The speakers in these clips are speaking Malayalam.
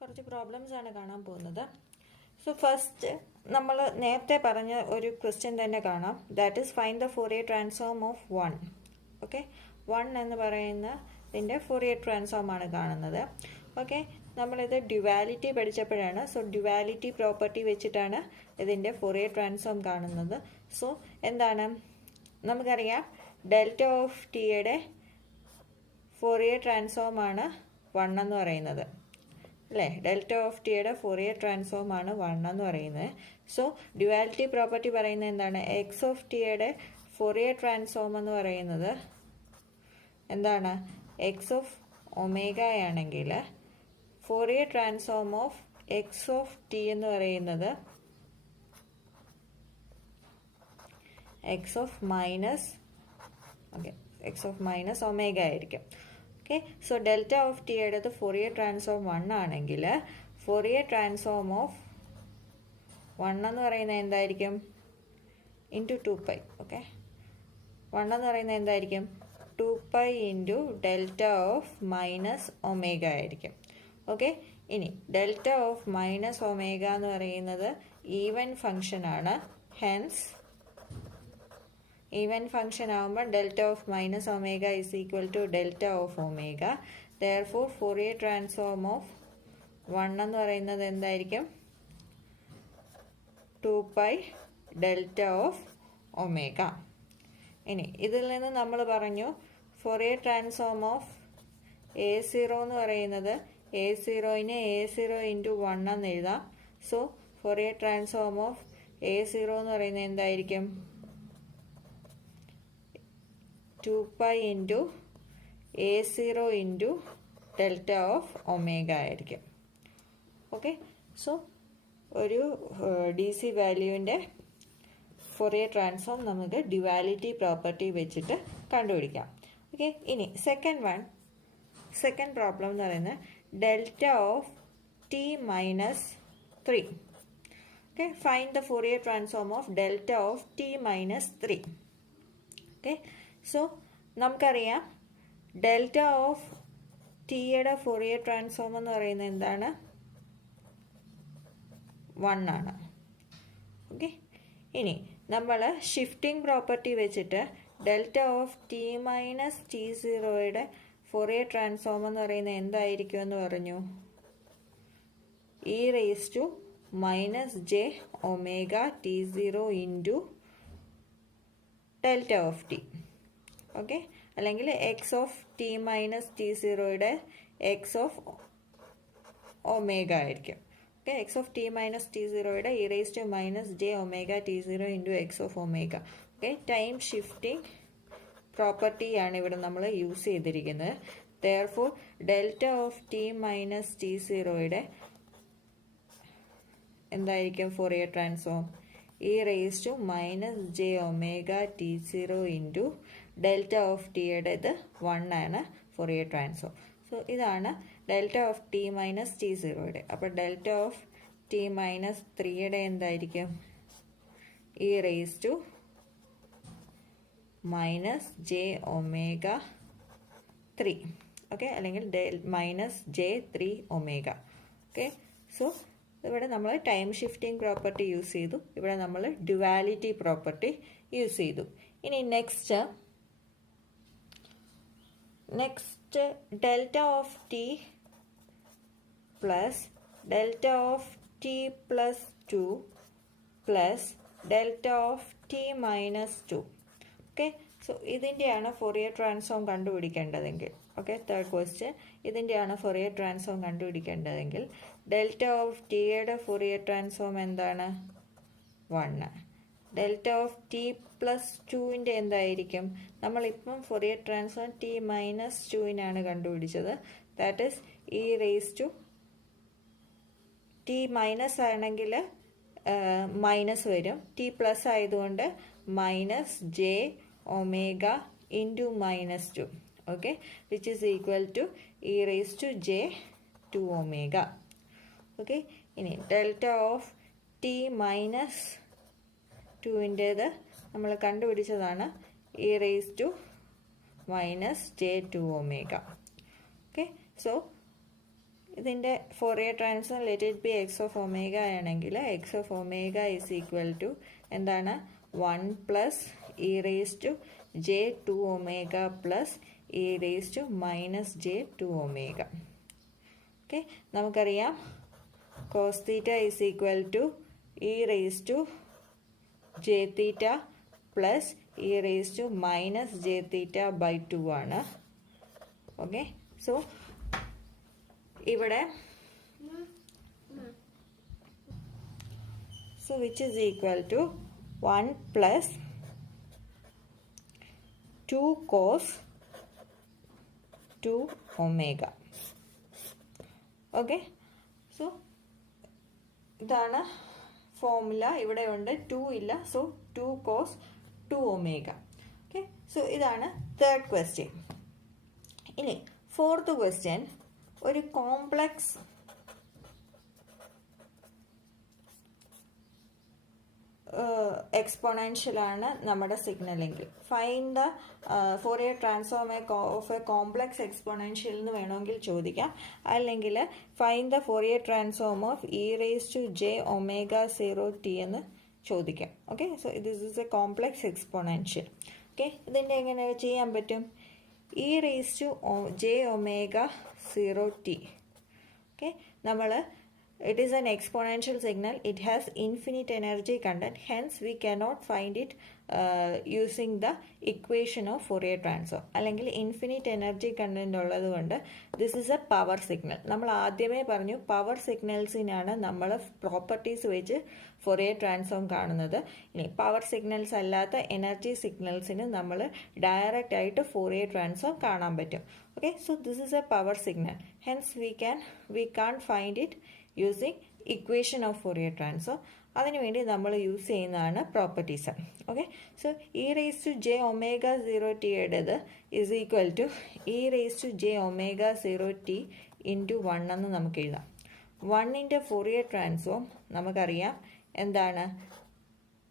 കുറച്ച് പ്രോബ്ലംസ് ആണ് കാണാൻ പോകുന്നത്. സോ ഫസ്റ്റ് നമ്മൾ നേരത്തെ പറഞ്ഞ ഒരു ക്വസ്റ്റ്യൻ തന്നെ കാണാം. That is find the Fourier transform of 1. Okay, 1 എന്ന് പറയുന്നതിൻ്റെ ഫോറിയർ ട്രാൻസ്ഫോം ആണ് കാണുന്നത്. ഓക്കെ, നമ്മളിത് ഡ്യുവാലിറ്റി പഠിച്ചപ്പോഴാണ്. സോ ഡ്യുവാലിറ്റി പ്രോപ്പർട്ടി വെച്ചിട്ടാണ് ഇതിൻ്റെ ഫോറിയർ ട്രാൻസ്ഫോം കാണുന്നത്. സോ എന്താണ് നമുക്കറിയാം, ഡെൽറ്റ ഓഫ് ടിയുടെ ഫോറിയർ ട്രാൻസ്ഫോം ആണ് 1 എന്ന് പറയുന്നത് അല്ലേ. ഡെൽറ്റ ഓഫ് ടിയുടെ ഫോറിയർ ട്രാൻസ്ഫോം ആണ് 1 എന്ന് പറയുന്നത്. സോ ഡ്യുവാലിറ്റി പ്രോപ്പർട്ടി പറയുന്നത് എന്താണ്, എക്സ് ഓഫ് ടിയുടെ ഫോറിയർ ട്രാൻസ്ഫോം എന്ന് പറയുന്നത് എന്താണ്, എക്സ് ഓഫ് ഒമേഗ ആണെങ്കിൽ Fourier transform of X of t എന്ന് പറയുന്നത് എക്സ് ഓഫ് മൈനസ് ഒമേഗ ആയിരിക്കും. ഓക്കെ, സോ ഡെൽറ്റ ഓഫ് ടിയുടെ ഫോറിയർ ട്രാൻസ്ഫോം 1 ആണെങ്കിൽ ഫോറിയർ ട്രാൻസ്ഫോം ഓഫ് 1 എന്ന് പറയുന്നത് എന്തായിരിക്കും, ഇൻറ്റു 2π. ഓക്കെ, 1 എന്ന് പറയുന്നത് എന്തായിരിക്കും, 2π into delta of minus omega ആയിരിക്കും. ഓക്കെ, ഇനി ഡെൽറ്റ ഓഫ് മൈനസ് ഒമേഗ എന്ന് പറയുന്നത് ഈവൻ ഫംഗ്ഷൻ ആണ്. ഹെൻസ് ഈവൻ ഫംഗ്ഷൻ ആകുമ്പോൾ delta of minus omega is equal to delta of omega. Therefore Fourier transform of 1 എന്ന് പറയുന്നത് എന്തായിരിക്കും, 2π ഡെൽറ്റ ഓഫ് ഒമേഗ. ഇനി ഇതിൽ നിന്ന് നമ്മൾ പറഞ്ഞു ഫോറിയർ ട്രാൻസ്ഫോം ഓഫ് A0 എന്ന് പറയുന്നത് A0നെ A0 ഇൻറ്റു 1 എന്ന് എഴുതാം. So Fourier transform of A0 എന്ന് പറയുന്നത് എന്തായിരിക്കും, 2π into A0 into delta of omega ആയിരിക്കും. ഓക്കെ, സോ ഒരു ഡി സി വാല്യൂവിൻ്റെ ഫോറിയർ ട്രാൻസ്ഫോം നമുക്ക് ഡ്യുവാലിറ്റി പ്രോപ്പർട്ടി വെച്ചിട്ട് കണ്ടുപിടിക്കാം. ഓക്കെ, ഇനി സെക്കൻഡ് പ്രോബ്ലം എന്ന് പറയുന്നത് delta of t minus 3. Okay, find the Fourier transform of delta of t minus 3. Okay, so നമുക്കറിയാം ഡെൽറ്റ ഓഫ് ടിയുടെ ഫോറിയർ ട്രാൻസ്ഫോം എന്ന് പറയുന്നത് എന്താണ്, 1 ആണ്. ഓക്കെ, ഇനി നമ്മൾ ഷിഫ്റ്റിംഗ് പ്രോപ്പർട്ടി വെച്ചിട്ട് delta of t minus T0യുടെ Fourier transform എന്ന് പറയുന്നത് എന്തായിരിക്കും എന്ന് പറഞ്ഞു, e raise to minus j omega T0 into delta of t. Okay, അല്ലെങ്കിൽ എക്സ് ഓഫ് ടി മൈനസ് T0യുടെ എക്സ് ഓഫ് ഒമേഗ ആയിരിക്കും. Okay, x of t minus T0യുടെ e raise to minus j omega T0 into x of omega. Okay, time shifting പ്രോപ്പർട്ടിയാണ് ഇവിടെ നമ്മൾ യൂസ് ചെയ്തിരിക്കുന്നത്. Therefore delta of t minus T0യുടെ എന്തായിരിക്കും Fourier transform, e raise to minus j omega T0 into delta of ടിയുടേത് 1 ആണ് ഫോറിയർ ട്രാൻസ്ഫോം. സോ ഇതാണ് ഡെൽറ്റ ഓഫ് ടി മൈനസ് T0യുടെ. അപ്പോൾ ഡെൽറ്റ ഓഫ് ടി മൈനസ് 3യുടെ എന്തായിരിക്കും, e raise to minus j omega 3. Okay, അല്ലെങ്കിൽ minus j 3 omega. Okay, so ഇവിടെ നമ്മൾ ടൈം ഷിഫ്റ്റിംഗ് പ്രോപ്പർട്ടി യൂസ് ചെയ്തു, ഇവിടെ നമ്മൾ ഡ്യുവാലിറ്റി പ്രോപ്പർട്ടി യൂസ് ചെയ്തു. ഇനി next delta of t plus delta of t plus 2 plus delta of t minus 2. Okay, so ഇതിൻ്റെയാണ് ഫോറിയർ ട്രാൻസ്ഫോം കണ്ടുപിടിക്കേണ്ടതെങ്കിൽ. ഓക്കെ, തേർഡ് ക്വസ്റ്റ്യൻ, ഇതിൻ്റെയാണ് ഫോറിയർ ട്രാൻസ്ഫോം കണ്ടുപിടിക്കേണ്ടതെങ്കിൽ ഡെൽറ്റ ഓഫ് ടിയുടെ ഫോറിയർ ട്രാൻസ്ഫോം എന്താണ്, 1. ഡെൽറ്റ ഓഫ് ടി പ്ലസ് 2ൻ്റെ എന്തായിരിക്കും, നമ്മളിപ്പം ഫോറിയർ ട്രാൻസ്ഫോം ടി മൈനസ് 2നാണ് കണ്ടുപിടിച്ചത്. That is e raise to t minus ആണെങ്കിൽ മൈനസ് വരും, ടി പ്ലസ് ആയതുകൊണ്ട് minus j omega into minus 2. Okay, which is equal to e raise to j 2 omega. Okay, ഇനി ഡെൽറ്റ ഓഫ് ടി മൈനസ് 2ൻ്റേത് നമ്മൾ കണ്ടുപിടിച്ചതാണ്, e raise to minus j 2 omega. Okay, so ഇതിൻ്റെ Fourier transform let it be x of omega ആണെങ്കിൽ x of omega is equal to എന്താണ് 1 plus e raise to j 2 omega plus e raise to minus j 2 omega. Okay, നമുക്കറിയാം cos theta is equal to e raise to j theta plus e raise to minus j theta by 2 ആണ്. ഓക്കെ, സോ ഇവിടെ which is equal to 1 plus 2 cos 2 omega. Okay, so ഇതാണ് ഫോർമുല. ഇവിടെ ഉണ്ട് 2 ഇല്ല, so 2 cos 2 omega. Okay, so ഇതാണ് തേർഡ് ക്വസ്റ്റ്യൻ. ഇനി ഫോർത്ത് ക്വസ്റ്റ്യൻ ഒരു കോംപ്ലക്സ് എക്സ്പോണൻഷ്യലാണ് നമ്മുടെ സിഗ്നലെങ്കിൽ find the Fourier transform of a complex exponential എന്ന് വേണമെങ്കിൽ ചോദിക്കാം. അല്ലെങ്കിൽ find the Fourier transform of e raise to j omega 0t എന്ന് ചോദിക്കാം. Okay, so this is a complex exponential. Okay, ഇതിൻ്റെ എങ്ങനെ ചെയ്യാൻ പറ്റും? E raise to j omega 0t. Okay, നമ്മൾ it is an exponential signal, it has infinite energy content, hence we cannot find it using the equation of Fourier transform. അല്ലെങ്കിൽ ഇൻഫിനിറ്റ് എനർജി കണ്ടന്റ് ഉള്ളത് കൊണ്ട് this is A power signal. നമ്മൾ ആദ്യമേ പറഞ്ഞു പവർ സിഗ്നൽസിനാണ് നമ്മൾ പ്രോപ്പർട്ടീസ് വെച്ച് Fourier ട്രാൻസ്ഫോം കാണുന്നത്. ഇനി പവർ സിഗ്നൽസ് അല്ലാത്ത എനർജി സിഗ്നൽസിന് നമ്മൾ ഡയറക്റ്റ് ആയിട്ട് Fourier ട്രാൻസ്ഫോം കാണാൻ പറ്റും. Okay, so this is A power signal, hence we can't find it using equation of Fourier transform. അതിനുവേണ്ടി നമ്മൾ യൂസ് ചെയ്യുന്നതാണ് properties. Okay, so e raise to j omega 0t യുടേത് is equal to e raise to j omega 0t into 1 എന്ന് നമുക്ക് എഴുതാം. 1ൻ്റെ Fourier ട്രാൻസ്ഫോം നമുക്കറിയാം എന്താണ്?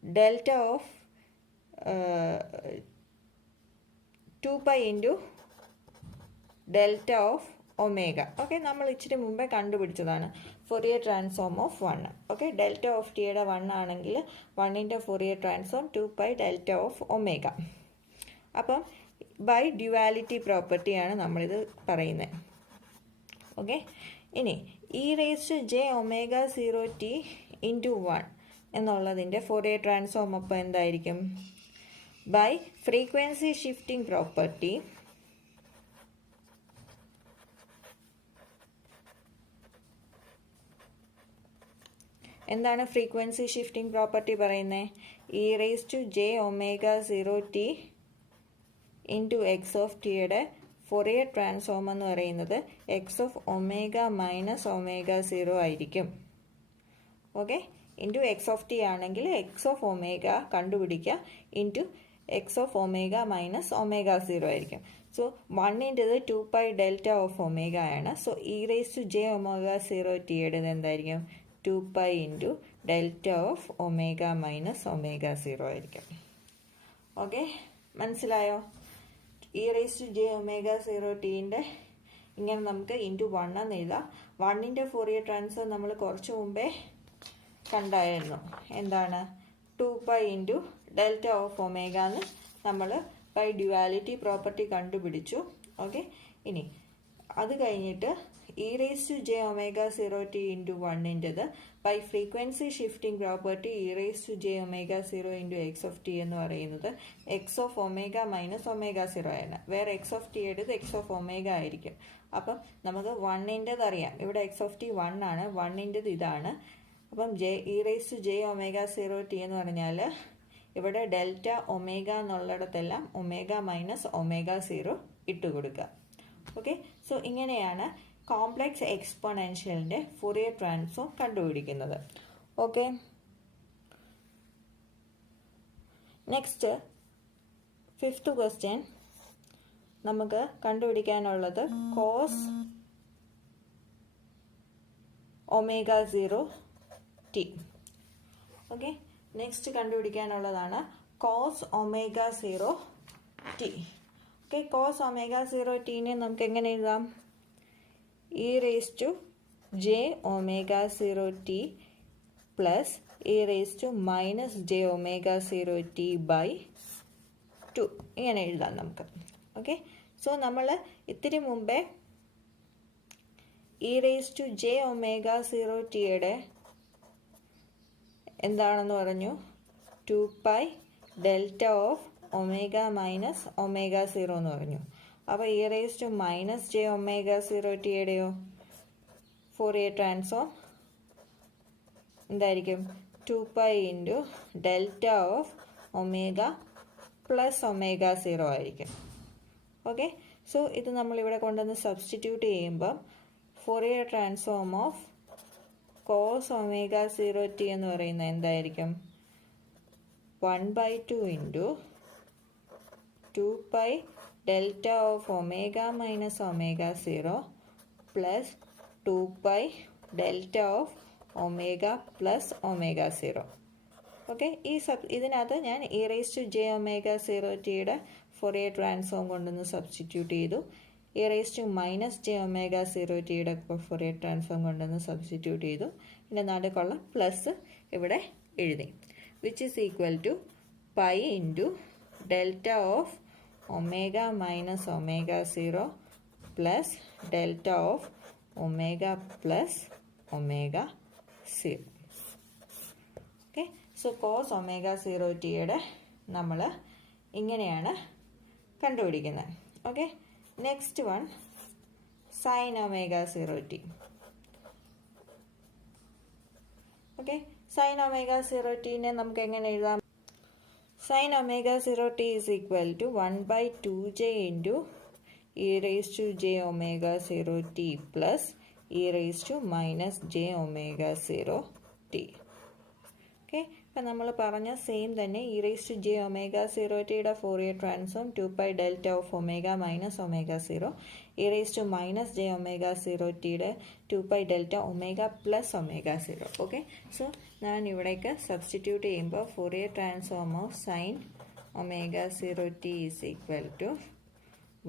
Delta of 2π into delta of omega. Okay, നമ്മൾ ഇച്ചിരി മുമ്പേ കണ്ടുപിടിച്ചതാണ് Fourier transform of 1. Okay, delta of ടിയുടെ 1 ആണെങ്കിൽ 1ൻ്റെ Fourier transform 2π delta of omega. അപ്പം ബൈ ഡ്യുവാലിറ്റി പ്രോപ്പർട്ടിയാണ് നമ്മളിത് പറയുന്നത്. ഓക്കെ, ഇനി E raise to j omega 0t into 1 എന്നുള്ളതിൻ്റെ Fourier ട്രാൻസ്ഫോം അപ്പം എന്തായിരിക്കും? ബൈ ഫ്രീക്വൻസി ഷിഫ്റ്റിംഗ് പ്രോപ്പർട്ടി എന്താണ് ഫ്രീക്വൻസി ഷിഫ്റ്റിംഗ് പ്രോപ്പർട്ടി പറയുന്നത്? E raise to j omega 0t into x of ടിയുടെ Fourier ട്രാൻസ്ഫോം എന്ന് പറയുന്നത് x of omega minus omega 0 ആയിരിക്കും. Okay, into x of t ആണെങ്കിൽ എക്സ് ഓഫ് ഒമേഗ കണ്ടുപിടിക്കുക into x of omega minus omega 0 ആയിരിക്കും. സോ 1ൻ്റെത് 2π ഡെൽറ്റ ഓഫ് ഒമേഗ ആണ്. So e raise to j omega 0t യുടേത് എന്തായിരിക്കും? 2π into delta of omega minus omega 0 ആയിരിക്കും. ഓക്കെ, മനസ്സിലായോ? E raise to j omega 0tൻ്റെ ഇങ്ങനെ നമുക്ക് ഇൻറ്റു 1 എന്ന് എഴുതാം. 1ൻ്റെ Fourier ട്രാൻസ്ഫോം നമ്മൾ കുറച്ച് മുമ്പേ കണ്ടായിരുന്നു. എന്താണ്? 2π ഇൻറ്റു ഡെൽറ്റ ഓഫ് ഒമേഗ എന്ന് നമ്മൾ ബൈ ഡ്യുവാലിറ്റി പ്രോപ്പർട്ടി കണ്ടുപിടിച്ചു. ഓക്കെ, ഇനി അത് കഴിഞ്ഞിട്ട് e raise to j omega 0t into 1ൻ്റെത് by frequency shifting property e raise to j omega 0 into x of t എന്ന് പറയുന്നത് x of omega minus omega 0 ആണ്. വേറെ എക്സ് ഓഫ് ടി എടുത്ത് എക്സ് ഓഫ് ഒമേഗ ആയിരിക്കും. അപ്പം നമുക്ക് 1ൻ്റെത് അറിയാം. ഇവിടെ എക്സ് ഓഫ് ടി 1 ആണ്, 1ൻ്റെത് ഇതാണ്. അപ്പം e raise to j omega 0t എന്ന് പറഞ്ഞാൽ ഇവിടെ ഡെൽറ്റ ഒമേഗ എന്നുള്ളിടത്തെല്ലാം ഒമേഗ മൈനസ് ഒമേഗ 0 ഇട്ട് കൊടുക്കുക. ഓക്കെ, സോ ഇങ്ങനെയാണ് കോംപ്ലക്സ് എക്സ്പോണൻഷ്യലിൻ്റെ Fourier ട്രാൻസ്ഫോം കണ്ടുപിടിക്കുന്നത്. ഓക്കെ, നെക്സ്റ്റ് ഫിഫ്ത്ത് ക്വസ്റ്റ്യൻ നമുക്ക് കണ്ടുപിടിക്കാനുള്ളത് cos omega 0t. Okay, next കണ്ടുപിടിക്കാനുള്ളതാണ് cos omega 0t. Okay, cos omega 0tനെ നമുക്ക് എങ്ങനെ എഴുതാം? E raise to j omega 0t plus e raised to minus j omega 0t by 2 ഇങ്ങനെ എഴുതാം നമുക്ക്. ഓക്കെ, സോ നമ്മൾ ഇത്തിരി മുമ്പേ e raised to j omega 0tയുടെ എന്താണെന്ന് പറഞ്ഞു, 2 pi delta of omega minus omega 0 എന്ന് പറഞ്ഞു. അപ്പോൾ e raised to minus j omega 0tയുടെയോ ഫോറിയർ ട്രാൻസ്ഫോം എന്തായിരിക്കും? 2 pi into delta of omega plus omega 0 ആയിരിക്കും. ഓക്കെ, സോ ഇത് നമ്മളിവിടെ കൊണ്ടുവന്ന് സബ്സ്റ്റിറ്റ്യൂട്ട് ചെയ്യുമ്പം Fourier transform of cos omega 0t എന്ന് പറയുന്നത് എന്തായിരിക്കും? 1/2 into 2 pi delta of omega minus omega 0 plus 2 pi delta of omega plus omega 0. Okay, ഇതിനകത്ത് ഞാൻ e raised to j omega 0tയുടെ ഫോറിയർ ട്രാൻസ്ഫോം കൊണ്ടൊന്ന് സബ്സ്റ്റിറ്റ്യൂട്ട് ചെയ്തു. e raised to minus j omega 0tയുടെ ഫോറിയർ ട്രാൻസ്ഫോം കൊണ്ടൊന്ന് സബ്സ്റ്റിറ്റ്യൂട്ട് ചെയ്തു. പിന്നെ നടുക്കുള്ള പ്ലസ് ഇവിടെ എഴുതി, which is equal to pi into delta of omega minus omega 0 plus delta of omega plus omega 0. Okay, so cos omega 0tയുടെ നമ്മൾ ഇങ്ങനെയാണ് കണ്ടുപിടിക്കുന്നത്. Okay, next one sine omega 0t. Okay, sine omega 0tനെ നമുക്ക് എങ്ങനെ എഴുതാം? Sine omega 0t is equal to 1/2j into e raised to j omega 0t plus e raised to minus j omega 0t. Okay, ഇപ്പം നമ്മൾ പറഞ്ഞ സെയിം തന്നെ e raised to j omega 0tയുടെ Fourier transform 2 pi delta of omega minus omega 0, e raised to minus j omega 0tയുടെ 2 pi delta omega plus omega 0. Okay, so ഞാൻ ഇവിടേക്ക് സബ്സ്റ്റിറ്റ്യൂട്ട് ചെയ്യുമ്പോൾ Fourier transform of sine omega 0t is equal to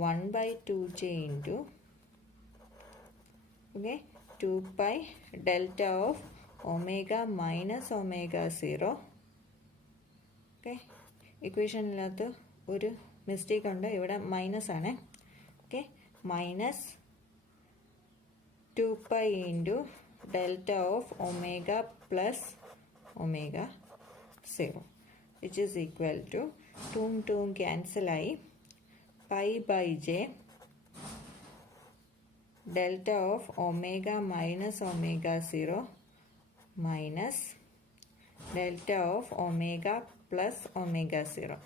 1/2j into 2 pi delta of omega minus omega 0. Okay, ഇക്വേഷനിനകത്ത് ഒരു മിസ്റ്റേക്ക് ഉണ്ട്, ഇവിടെ മൈനസ് ആണ്. Okay, minus 2 pi into delta of omega plus omega 0 which is equal to 2 ക്യാൻസലായി pi by j delta of omega minus omega 0 minus delta of omega plus omega 0.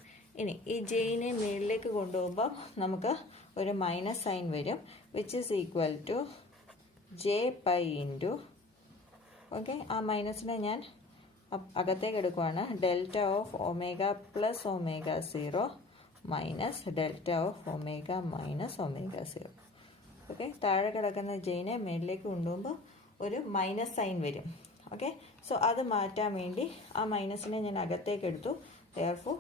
ഇനി ഈ ജെയിനെ മുകളിലേക്ക് കൊണ്ടുപോകുമ്പോൾ നമുക്ക് ഒരു മൈനസ് സൈൻ വരും, which is equal to j pi into, okay, ആ മൈനസിനെ ഞാൻ അകത്തേക്ക് എടുക്കുവാണ്, delta of omega plus omega 0 minus delta of omega minus omega 0. Okay, താഴെ കിടക്കുന്ന ജെയിനെ മുകളിലേക്ക് കൊണ്ടുപോകുമ്പോൾ ഒരു മൈനസ് സൈൻ വരും. ഓക്കെ, സോ അത് മാറ്റാൻ വേണ്ടി ആ മൈനസിനെ ഞാൻ അകത്തേക്ക് എടുത്തു. therefore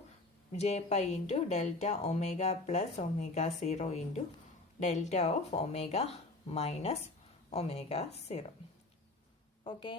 j pi into delta omega plus omega 0 into delta of omega minus omega 0. Okay.